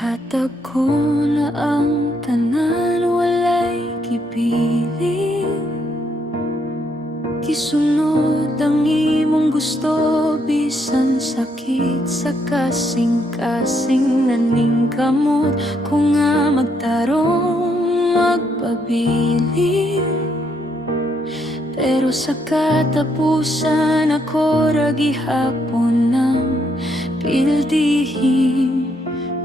Ihatag ko na ang tanan, walay kipiling. Gisunod ang imong gusto, bisan sakit sa kasing-kasing naning kamot. Kung nga magtarong magpabilin, pero sa katapusan ako ra gihapon ng pildihim.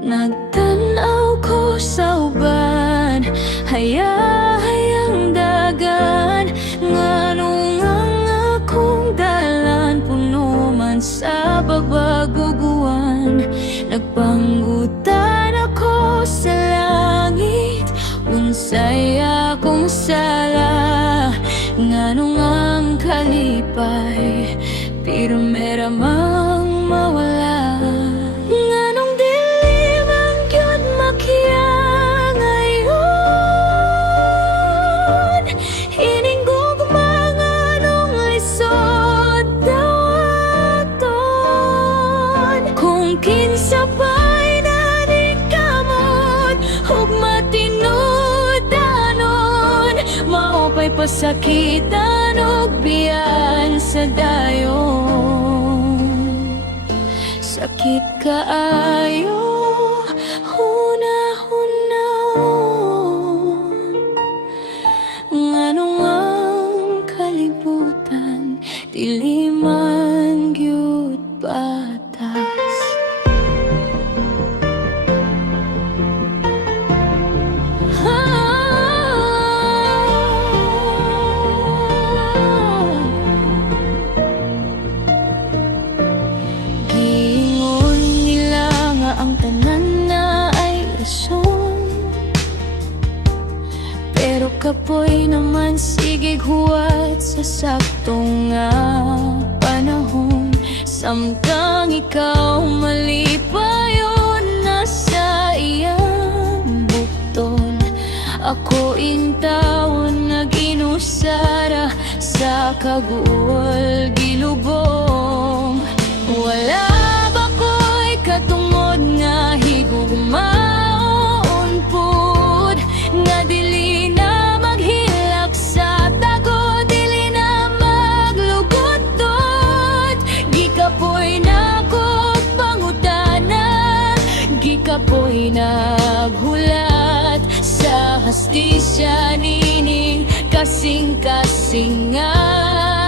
Nagtanaw ko sa uban, hayang dagan. Nganong ang akong dalan, puno man sa babaguguan. Nagpanggutan ako sa langit, unsay akong sala. Nganong ang kalipay, pirme ra mang mawala. Kinsa pa'y nanikamot, hug matinudanon. Maopay pasakitan og biyan sa dayon. Sakit kaayo, hunahunahon. Nganong ang kalibutan, dili man gyud batas. Pero kapoy naman sige huwat sa saktong nga panahon. Samtang ikaw malipayon na sa iyang bukton, ako intawon nga ginusara sa kaguol gilubong. Wala ba ko'y katungod nga higugmaon pud, nga dili na maghilak sa tago, dili na maglugutot. Gikapoy na ko pangutana, gikapoy naghulat sa hastisya nining kasing-kasingan.